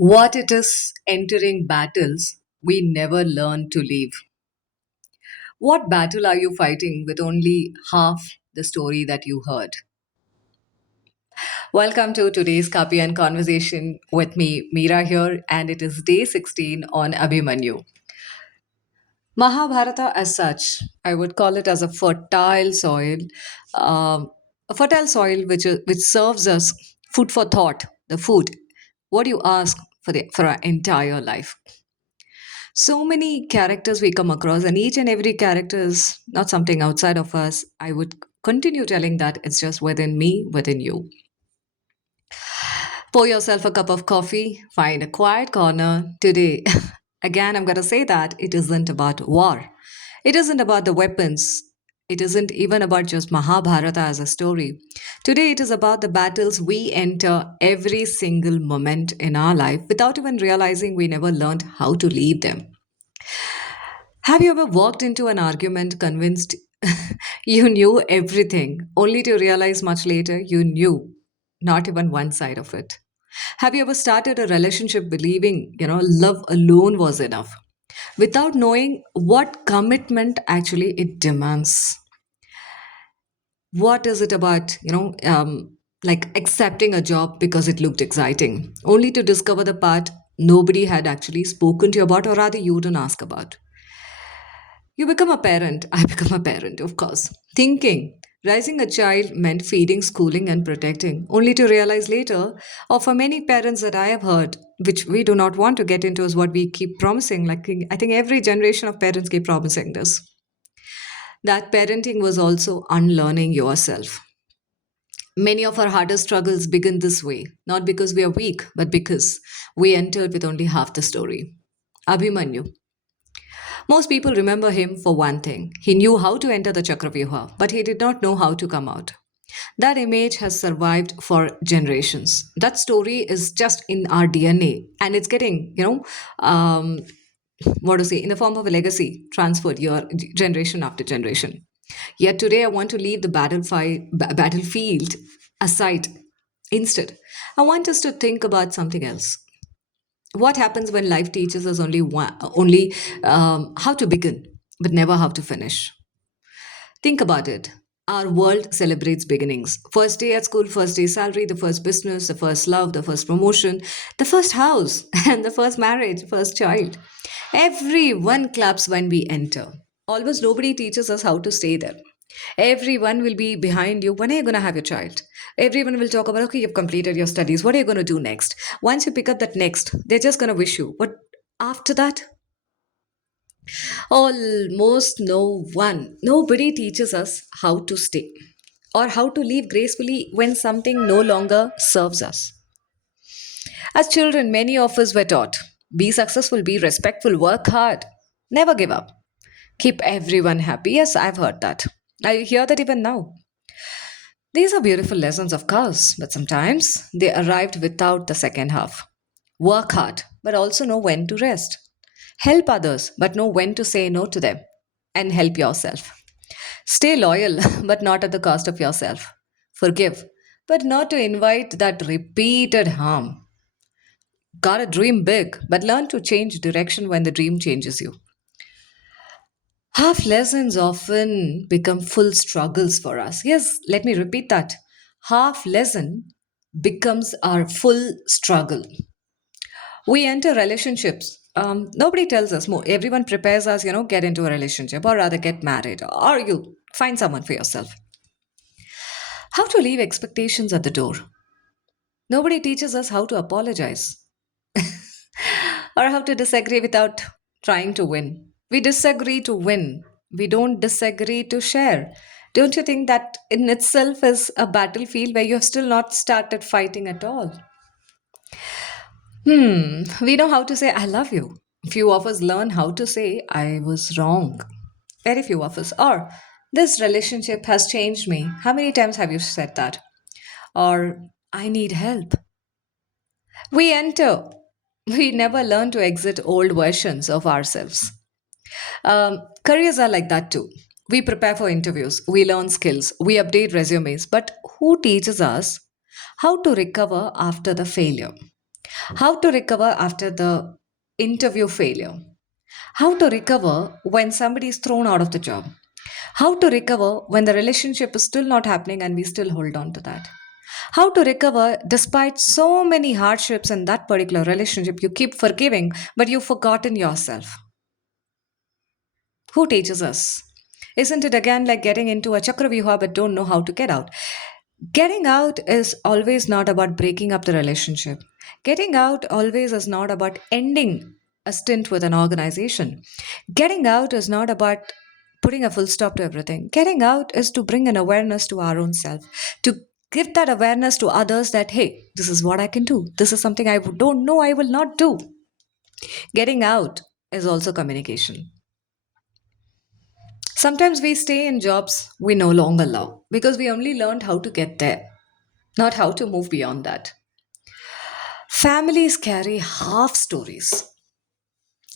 What it is entering battles we never learn to leave. What battle are you fighting with only half the story that you heard? Welcome to today's Copy and Conversation with me, Meera here, and it is day 16 on Abhimanyu. Mahabharata, as such, I would call it as um, a fertile soil which serves us food for thought, the food. What do you ask for our entire life? So many characters we come across, and each and every character is not something outside of us. I would continue telling that it's just within me, within you. Pour yourself a cup of coffee, find a quiet corner today. Again, I'm going to say that it isn't about war, it isn't about the weapons. It isn't even about just Mahabharata as a story. Today, it is about the battles we enter every single moment in our life without even realizing we never learned how to leave them. Have you ever walked into an argument convinced you knew everything, only to realize much later you knew not even one side of it? Have you ever started a relationship believing, love alone was enough, without knowing what commitment actually it demands? What is it about, like accepting a job because it looked exciting, only to discover the part nobody had actually spoken to you about, or rather you didn't ask about? You become a parent. I become a parent, of course. Thinking raising a child meant feeding, schooling, and protecting, only to realize later, or for many parents that I have heard, which we do not want to get into, is what we keep promising. Like, I think every generation of parents keep promising this. That parenting was also unlearning yourself. Many of our hardest struggles begin this way, not because we are weak, but because we entered with only half the story. Abhimanyu, most people remember him for one thing. He knew how to enter the Chakravyuha, but he did not know how to come out. That image has survived for generations. That story is just in our DNA, and it's getting, what to say, in the form of a legacy transferred year, generation after generation. Yet today, I want to leave the battlefield aside. Instead, I want us to think about something else. What happens when life teaches us only how to begin, but never how to finish? Think about it. Our world celebrates beginnings. First day at school, first day salary, the first business, the first love, the first promotion, the first house, and the first marriage, first child. Everyone claps when we enter. Almost nobody teaches us how to stay there. Everyone will be behind you. When are you going to have your child? Everyone will talk about, okay, you've completed your studies. What are you going to do next? Once you pick up that next, they're just going to wish you. But after that, almost no one, nobody teaches us how to stay or how to leave gracefully when something no longer serves us. As children, many of us were taught be successful, be respectful, work hard, never give up, keep everyone happy. Yes, I've heard that. I hear that even now. These are beautiful lessons, of course, but sometimes they arrived without the second half. Work hard, but also know when to rest. Help others, but know when to say no to them. And help yourself. Stay loyal, but not at the cost of yourself. Forgive, but not to invite that repeated harm. Gotta dream big, but learn to change direction when the dream changes you. Half lessons often become full struggles for us. Yes, let me repeat that. Half lesson becomes our full struggle. We enter relationships. Nobody tells us more. Everyone prepares us, get into a relationship or rather get married or you find someone for yourself. How to leave expectations at the door. Nobody teaches us how to apologize or how to disagree without trying to win. We disagree to win. We don't disagree to share. Don't you think that in itself is a battlefield where you have still not started fighting at all? We know how to say I love you. Few of us learn how to say I was wrong. Very few of us. Or this relationship has changed me. How many times have you said that? Or I need help. We enter. We never learn to exit old versions of ourselves. Careers are like that too. We prepare for interviews, we learn skills, we update resumes, but who teaches us how to recover after the failure? How to recover after the interview failure. How to recover when somebody is thrown out of the job. How to recover when the relationship is still not happening and we still hold on to that. How to recover despite so many hardships in that particular relationship. You keep forgiving, but you've forgotten yourself. Who teaches us? Isn't it again like getting into a chakravyuha but don't know how to get out? Getting out is always not about breaking up the relationship. Getting out always is not about ending a stint with an organization. Getting out is not about putting a full stop to everything. Getting out is to bring an awareness to our own self, to give that awareness to others that, hey, this is what I can do. This is something I don't know I will not do. Getting out is also communication. Sometimes we stay in jobs we no longer love because we only learned how to get there, not how to move beyond that. Families carry half stories.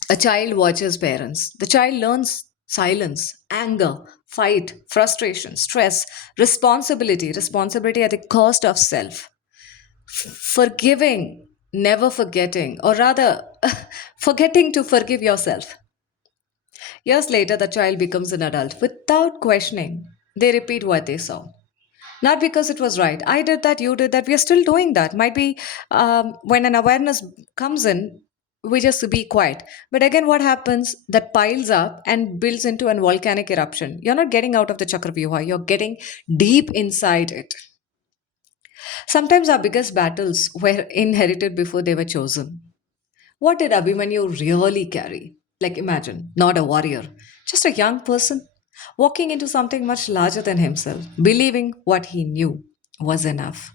A child watches parents. The child learns silence, anger, fight, frustration, stress, responsibility at the cost of self, forgiving, never forgetting, or rather, forgetting to forgive yourself. Years later, the child becomes an adult without questioning. They repeat what they saw. Not because it was right. I did that, you did that. We are still doing that. Might be when an awareness comes in, we just be quiet. But again, what happens? That piles up and builds into a volcanic eruption. You're not getting out of the chakravyuha, you're getting deep inside it. Sometimes our biggest battles were inherited before they were chosen. What did Abhimanyu really carry? Like, imagine, not a warrior, just a young person walking into something much larger than himself, believing what he knew was enough.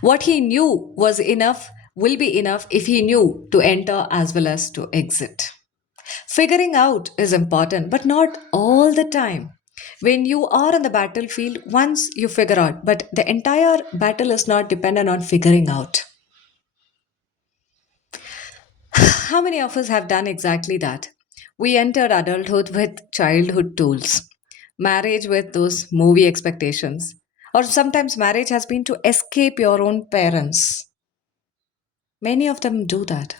What he knew was enough will be enough if he knew to enter as well as to exit. Figuring out is important, but not all the time. When you are on the battlefield, once you figure out, but the entire battle is not dependent on figuring out. How many of us have done exactly that? We entered adulthood with childhood tools, marriage with those movie expectations, or sometimes marriage has been to escape your own parents. Many of them do that.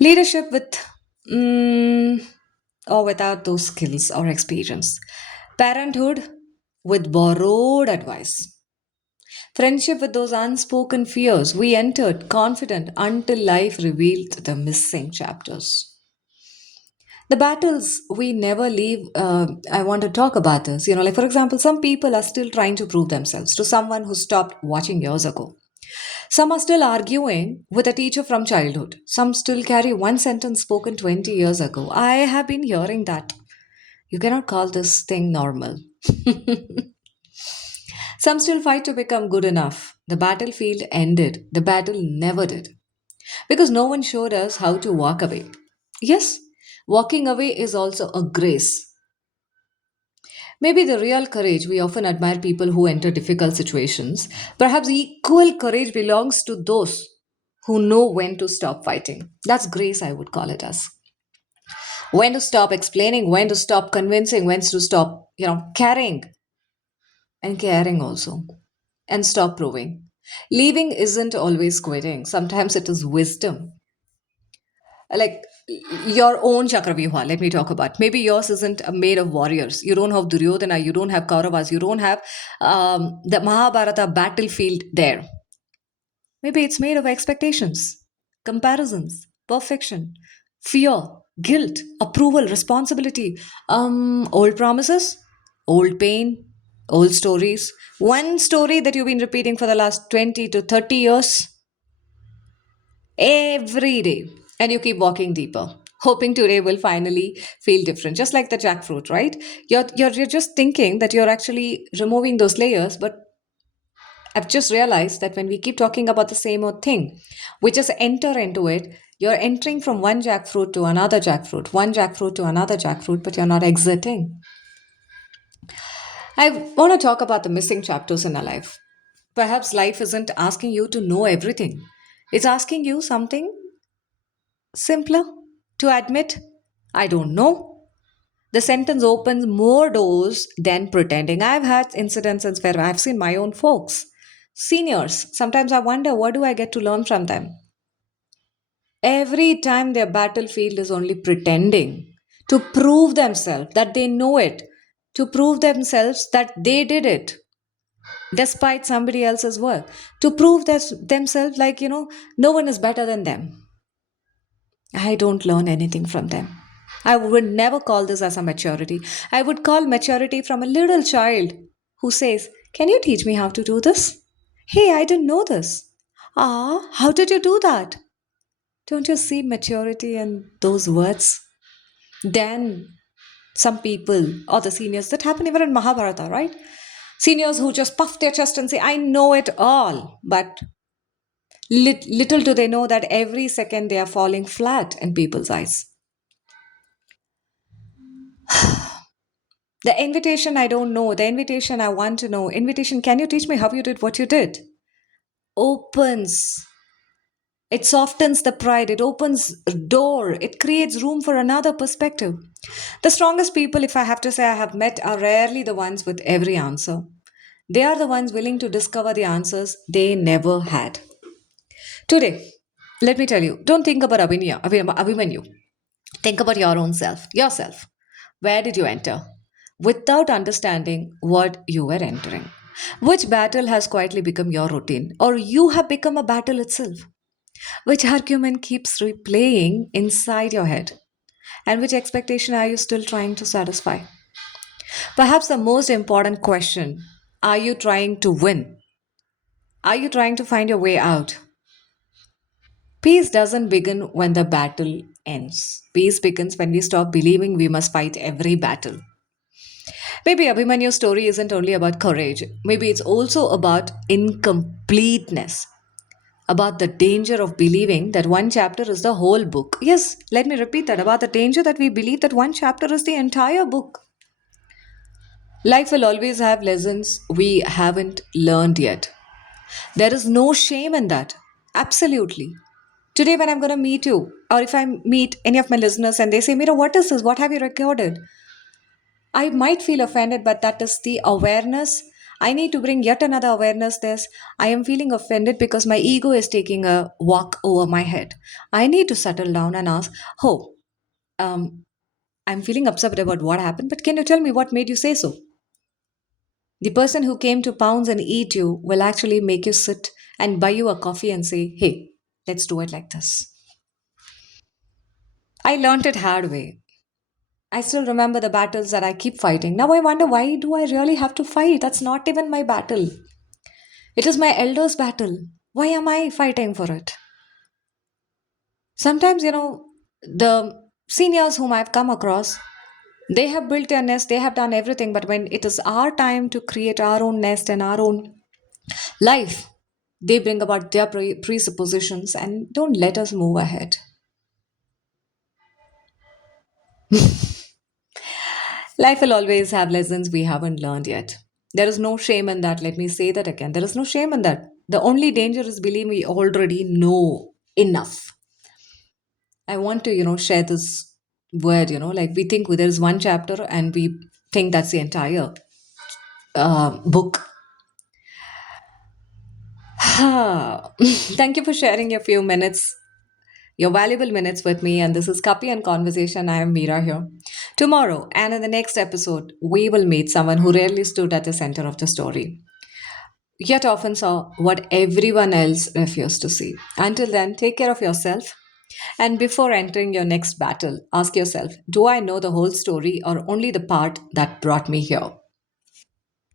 Leadership with or without those skills or experience. Parenthood with borrowed advice. Friendship with those unspoken fears. We entered confident until life revealed the missing chapters. The battles we never leave, I want to talk about this. Like for example, some people are still trying to prove themselves to someone who stopped watching years ago. Some are still arguing with a teacher from childhood. Some still carry one sentence spoken 20 years ago. I have been hearing that. You cannot call this thing normal. Some still fight to become good enough. The battlefield ended. The battle never did. Because no one showed us how to walk away. Yes, walking away is also a grace. Maybe the real courage, we often admire people who enter difficult situations. Perhaps equal courage belongs to those who know when to stop fighting. That's grace, I would call it as. When to stop explaining, when to stop convincing, when to stop, caring and caring also, and stop proving. Leaving isn't always quitting, sometimes it is wisdom. Like your own chakravyuha, let me talk about. Maybe yours isn't made of warriors. You don't have Duryodhana, you don't have Kauravas, you don't have the Mahabharata battlefield there. Maybe it's made of expectations, comparisons, perfection, fear, guilt, approval, responsibility, old promises, old pain, old stories. One story that you've been repeating for the last 20 to 30 years every day, and you keep walking deeper, hoping today will finally feel different, just like the jackfruit, right? You're just thinking that you're actually removing those layers, but I've just realized that when we keep talking about the same old thing, we just enter into it. You're entering from one jackfruit to another jackfruit, one jackfruit to another jackfruit, but you're not exiting. I want to talk about the missing chapters in our life. Perhaps life isn't asking you to know everything, it's asking you something simpler to admit, I don't know. The sentence opens more doors than pretending. I've had incidences where I've seen my own folks Seniors, sometimes I wonder what do I get to learn from them? Every time their battlefield is only pretending to prove themselves that they know it, to prove themselves that they did it despite somebody else's work, to prove themselves like, no one is better than them. I don't learn anything from them. I would never call this as a maturity. I would call maturity from a little child who says, "Can you teach me how to do this? Hey, I didn't know this. Ah, how did you do that?" Don't you see maturity in those words? Then some people or the seniors that happen even in Mahabharata, right? Seniors who just puff their chest and say, "I know it all." But little do they know that every second they are falling flat in people's eyes. The invitation I don't know, the invitation I want to know, invitation, can you teach me how you did what you did? Opens. It softens the pride, it opens a door, it creates room for another perspective. The strongest people, if I have to say, I have met are rarely the ones with every answer. They are the ones willing to discover the answers they never had. Today, let me tell you, don't think about Abhimanyu. Think about your own self, yourself. Where did you enter? Without understanding what you were entering. Which battle has quietly become your routine, or you have become a battle itself? Which argument keeps replaying inside your head? And which expectation are you still trying to satisfy? Perhaps the most important question, are you trying to win? Are you trying to find your way out? Peace doesn't begin when the battle ends. Peace begins when we stop believing we must fight every battle. Maybe Abhimanyu's story isn't only about courage, maybe it's also about incompleteness, about the danger of believing that one chapter is the whole book. Yes, let me repeat that, about the danger that we believe that one chapter is the entire book. Life will always have lessons we haven't learned yet. There is no shame in that. Absolutely. Today, when I'm going to meet you, or if I meet any of my listeners and they say, Mira, what is this? What have you recorded? I might feel offended, but that is the awareness. I need to bring yet another awareness. This I am feeling offended because my ego is taking a walk over my head. I need to settle down and ask, oh, um, I'm feeling upset about what happened, but can you tell me what made you say so? The person who came to pounce and eat you will actually make you sit and buy you a coffee and say, hey, let's do it like this. I learned it hard way. I still remember the battles that I keep fighting. Now I wonder, why do I really have to fight? That's not even my battle. It is my elders' battle. Why am I fighting for it? Sometimes, the seniors whom I've come across, they have built their nest, they have done everything, but when it is our time to create our own nest and our own life, they bring about their presuppositions and don't let us move ahead. Life will always have lessons we haven't learned yet. There is no shame in that. Let me say that again. There is no shame in that. The only danger is believing we already know enough. I want to, share this word, like we think there is one chapter and we think that's the entire book. Thank you for sharing your few minutes, your valuable minutes with me. And this is Kapi and Conversation. I am Meera here. Tomorrow and in the next episode, we will meet someone who rarely stood at the center of the story, yet often saw what everyone else refused to see. Until then, take care of yourself. And before entering your next battle, ask yourself, do I know the whole story or only the part that brought me here?